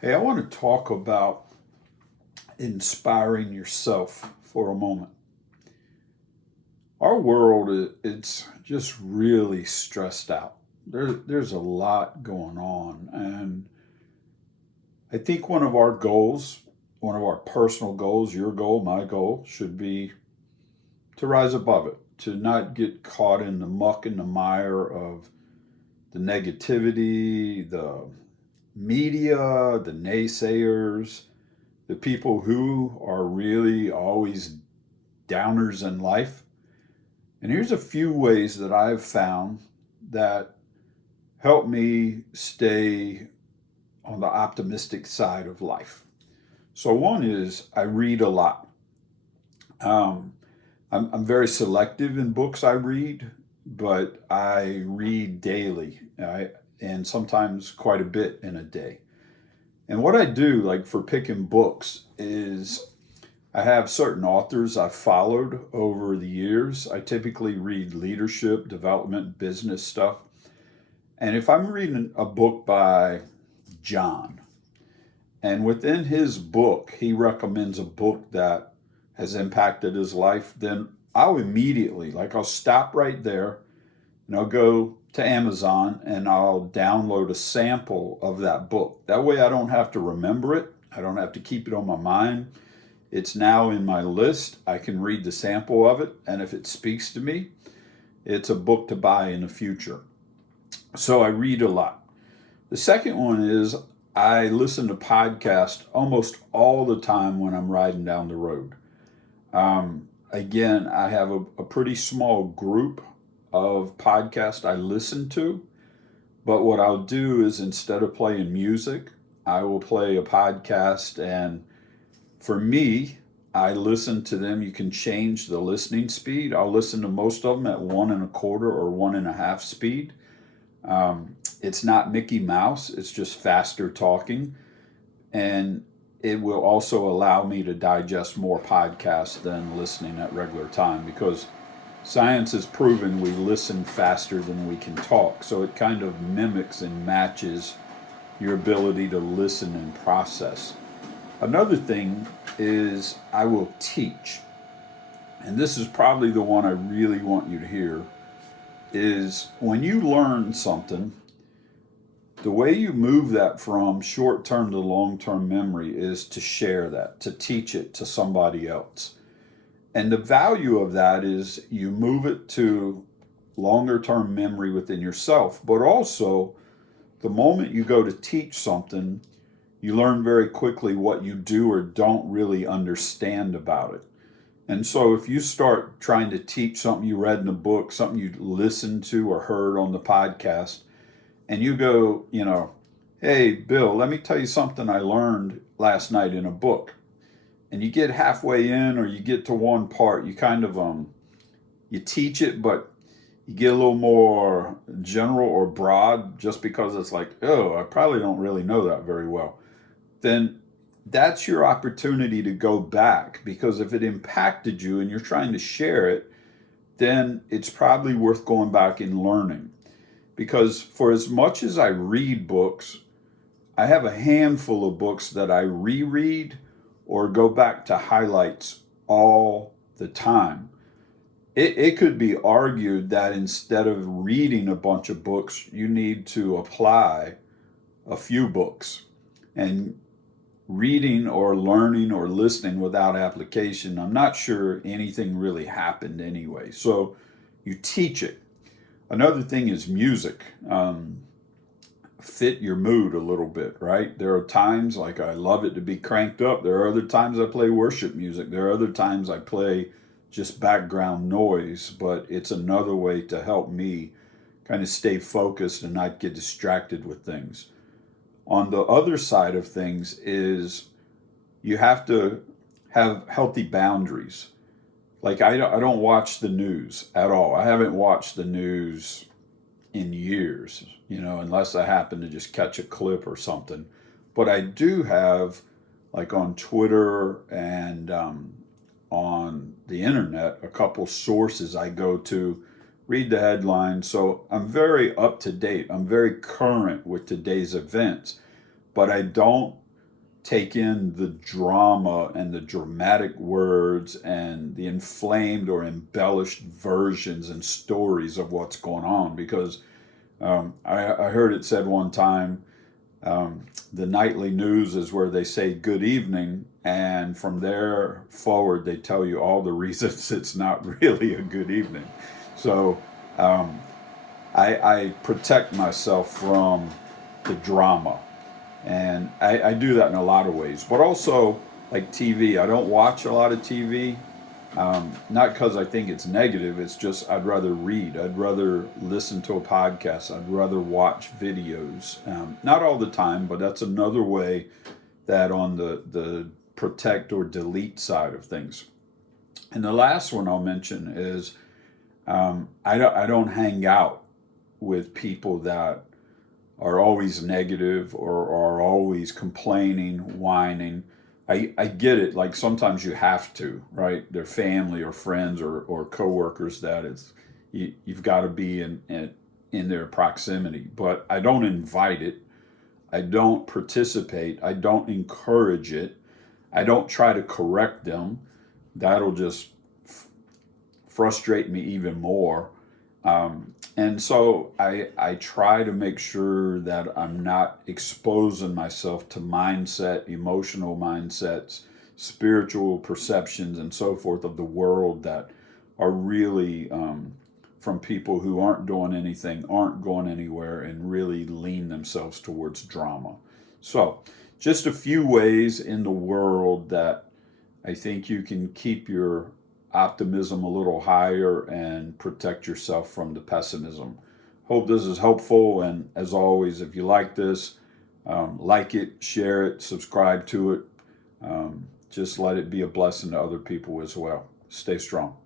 Hey, I want to talk about inspiring yourself for a moment. Our world, it's just really stressed out. There's a lot going on. And I think one of our goals, one of our personal goals, your goal, my goal, should be to rise above it, to not get caught in the muck and the mire of the negativity, the media, the naysayers, the people who are really always downers in life. And here's a few ways that I've found that help me stay on the optimistic side of life. So, one is I read a lot. Um, I'm very selective in books I read, but I read daily and sometimes quite a bit in a day. And what I do, like for picking books, is I have certain authors I've followed over the years. I typically read leadership, development, business stuff. And if I'm reading a book by John, and within his book, he recommends a book that has impacted his life, then I'll immediately, like, I'll stop right there and I'll go to Amazon and I'll download a sample of that book. That way I don't have to remember it, I don't have to keep it on my mind. It's now in my list. I can read the sample of it, and if it speaks to me, it's a book to buy in the future. So I read a lot. The second one is I listen to podcasts almost all the time when I'm riding down the road. Again, I have a pretty small group of podcasts I listen to, but what I'll do is instead of playing music, I will play a podcast. And for me, I listen to them. You can change the listening speed. I'll listen to most of them at 1.25 or 1.5 speed. It's not Mickey Mouse, it's just faster talking. And it will also allow me to digest more podcasts than listening at regular time because science has proven we listen faster than we can talk. So it kind of mimics and matches your ability to listen and process. Another thing is I will teach, and this is probably the one I really want you to hear, is when you learn something, the way you move that from short term to long term memory is to share that, to teach it to somebody else. And the value of that is you move it to longer term memory within yourself, but also the moment you go to teach something, you learn very quickly what you do or don't really understand about it. And so if you start trying to teach something you read in a book, something you listened to or heard on the podcast, and you go, hey, Bill, let me tell you something I learned last night in a book. And you get halfway in or you get to one part, you kind of you teach it, but you get a little more general or broad just because it's like, oh, I probably don't really know that very well. Then that's your opportunity to go back, because if it impacted you and you're trying to share it, then it's probably worth going back and learning. Because for as much as I read books, I have a handful of books that I reread or go back to highlights all the time. It could be argued that instead of reading a bunch of books, you need to apply a few books. And reading or learning or listening without application, I'm not sure anything really happened anyway. So you teach it. Another thing is music. Fit your mood a little bit, right? There are times like I love it to be cranked up. There are other times I play worship music. There are other times I play just background noise, but it's another way to help me kind of stay focused and not get distracted with things. On the other side of things is you have to have healthy boundaries. Like I don't watch the news at all. I haven't watched the news in years, unless I happen to just catch a clip or something. But I do have, like on Twitter and on the internet, a couple sources I go to, read the headlines. So I'm very up to date. I'm very current with today's events, but I don't take in the drama and the dramatic words and the inflamed or embellished versions and stories of what's going on. Because I heard it said one time, the nightly news is where they say good evening, and from there forward they tell you all the reasons it's not really a good evening. So um, I protect myself from the drama, and I do that in a lot of ways. But also, like TV, I don't watch a lot of TV. Not because I think it's negative, it's just I'd rather read. I'd rather listen to a podcast. I'd rather watch videos. Not all the time, but that's another way that on the protect or delete side of things. And the last one I'll mention is I don't hang out with people that are always negative or are always complaining, whining. I get it. Like sometimes you have to, right? They're family or friends or coworkers that you've got to be in their proximity. But I don't invite it. I don't participate. I don't encourage it. I don't try to correct them. That'll just frustrate me even more. And so I try to make sure that I'm not exposing myself to emotional mindsets, spiritual perceptions, and so forth of the world that are really from people who aren't doing anything, aren't going anywhere, and really lean themselves towards drama. So, just a few ways in the world that I think you can keep your optimism a little higher and protect yourself from the pessimism. Hope this is helpful. And as always, if you like this, like it, share it, subscribe to it. Just let it be a blessing to other people as well. Stay strong.